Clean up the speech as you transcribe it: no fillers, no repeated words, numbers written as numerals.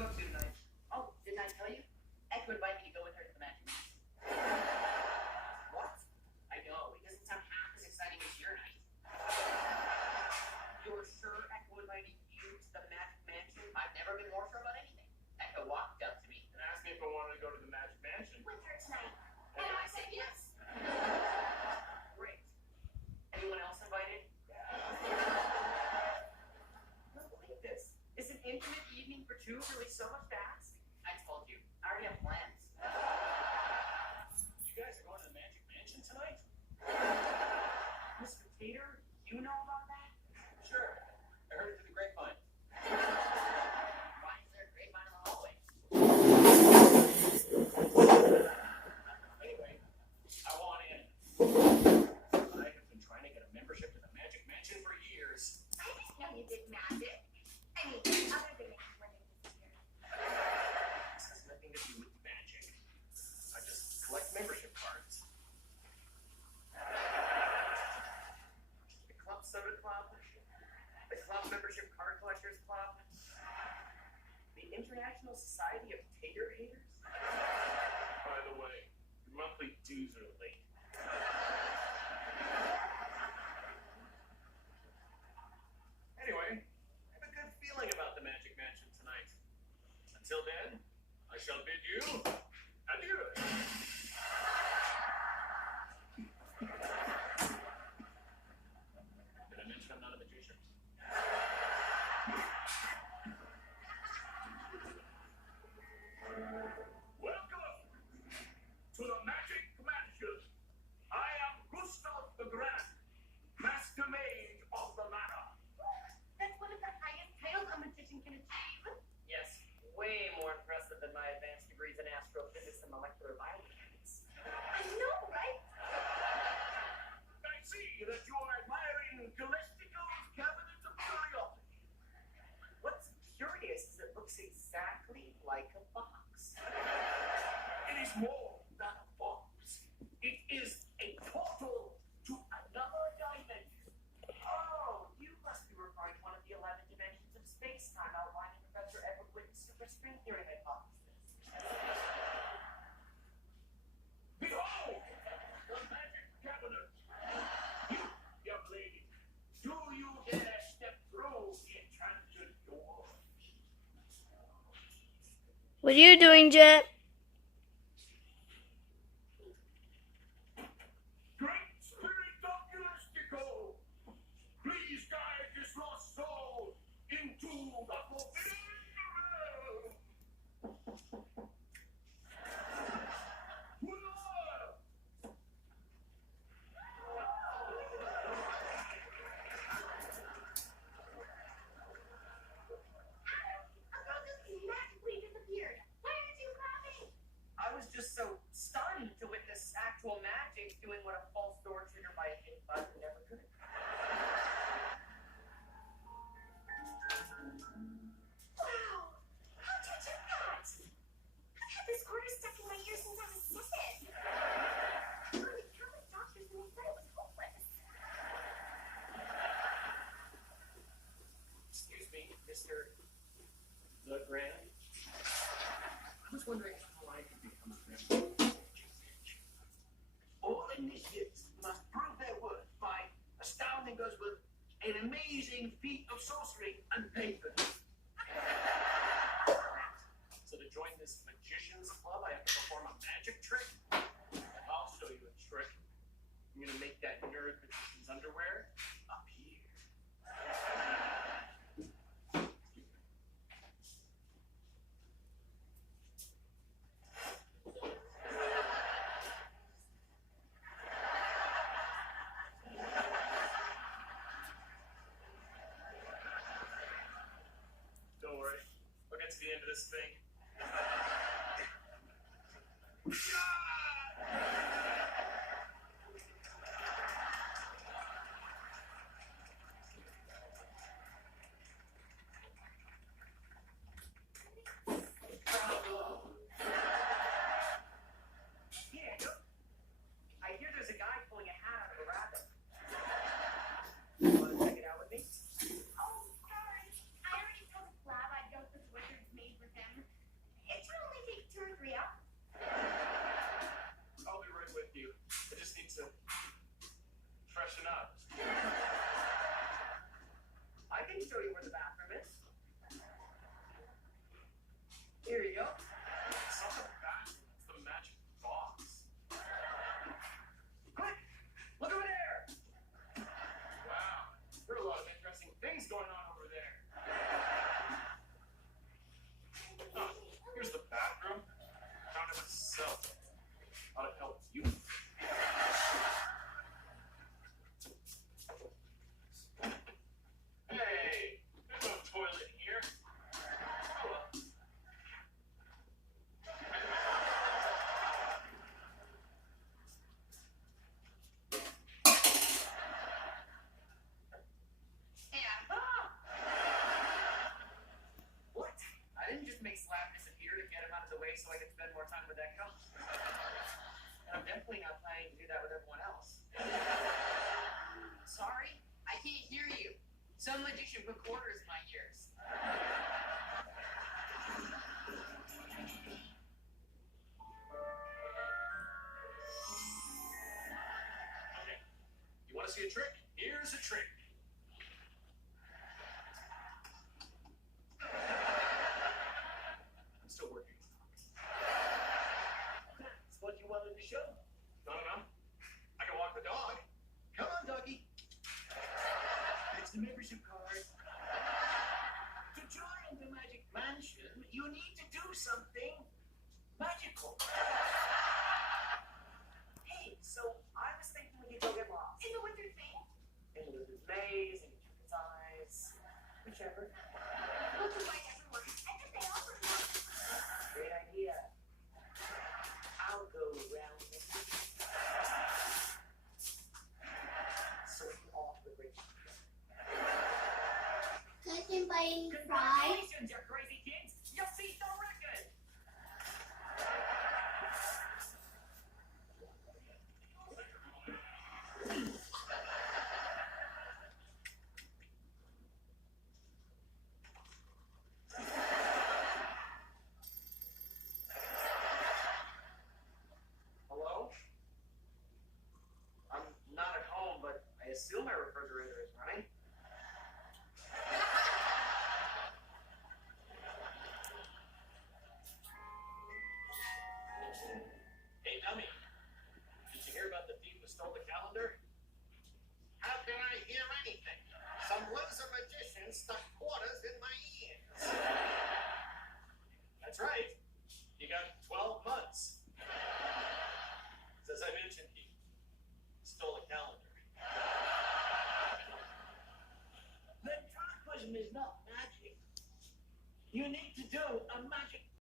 you up to tonight? Oh, didn't I tell you? Ed would invite me to go with her to the magic night. What? I know, it doesn't sound half as exciting as your night. You're sure Echo invited you to the Magic Mansion? I've never been more sure about anything. Echo walked up to me and asked me if I wanted to go to the Magic Mansion With her tonight. and I said yes. Great. Anyone else invited? I don't believe this. Is an intimate evening for two really so much to ask? I told you. I already have plans. You guys are going to the Magic Mansion tonight? Mr. Tater, you know about that? Sure. I heard it through the grapevine. Why is there a grapevine in the hallway? Anyway, I want in. I have been trying to get a membership to the Magic Mansion for years. I didn't know you did magic. I mean, other than that, when they disappeared. This has nothing to do with magic. I just collect membership cards. The Club Soda Club, the Club Membership Card Collectors Club, the International Society of Tater Haters. By the way, your monthly dues are late. Anyway, I have a good feeling about the Magic Mansion tonight. Until then, I shall bid you adieu. Did I mention I'm not a magician? Welcome to the Magic Mansion. I am Gustav the Grand, Master Mage of the Manor. That's one of the highest titles a magician can achieve. Yes, way more impressive than my advanced degrees in astrophysics and molecular biomechanics. I know, right? I see that you are admiring Galactical's Cabinet of Curiosity. What's curious is it looks exactly like a box. It is more than a box. It is a portal to another dimension. Oh, you must be referring to one of the 11 dimensions of space-time outlined in Professor Edward Witten's superstring theory hypothesis. Behold! The magic cabinet! You, young lady, do you dare step through the enchanted door? What are you doing, Jet? Great Spirit of Galactico, please guide this lost soul into the forbidden realm. A girl just magically disappeared. Why aren't you coming? I was just so stunned to witness actual magic doing what a false door triggered by a hit button never could. Wow! How'd you do that? I've had this quarter stuck in my ear since I was 7. I went to countless doctors and they said it was hopeless. Excuse me, Mr. The Grand. I was wondering how I could become a member. All initiates must prove their worth by astounding us with an amazing feat of sorcery and pavement. So to join this magician's club, I have to perform a magic trick? I'll show you a trick. I'm gonna make that nerd magician's underwear appear. Don't worry, we'll get to the end of this thing. Yeah, look. I hear there's a guy pulling a hat out of a rabbit. You want to check it out with me? Oh, sorry. I already told the lab I'd go to the wizard's made with them. freshen up. I can show you where the bathroom is. Here you go. It's not the bathroom, it's the magic box. Quick, look over there. Wow, there are a lot of interesting things going on over there. Oh, here's the bathroom. Found it myself. Thought it helped you. Hey, there's no toilet here. Oh well. Hey, Adam. Ah! What? I didn't just make Slab disappear to get him out of the way so I could spend more time with Echo. And I'm definitely not planning to do that with everyone else. Sorry, I can't hear you. Some magician put quarters in my ears. Okay. You want to see a trick? Here's a trick. I'm still working. That's what you wanted to show. No. I can walk the dog. Come on, doggy. It's the membership card. To join the Magic Mansion, you need to do something magical. Hey, so I was thinking we could go get lost. In the wizard thing? In the Wizard's Maze, in Cupid's Eyes, whichever. We'll invite everyone. I bet they all would love it. Great idea. I'll go round the so you all have a great time. Cooking biting fries. Congratulations, you crazy kids! You beat the record! Hello? I'm not at home, but I assume my refrigerator is running. Hey, dummy. Did you hear about the thief who stole the calendar? How can I hear anything? Some loser magician stuck quarters in my ears. That's right. You got 12 months. As I mentioned, he stole a calendar. Ventriloquism is not magic. You need to do a magic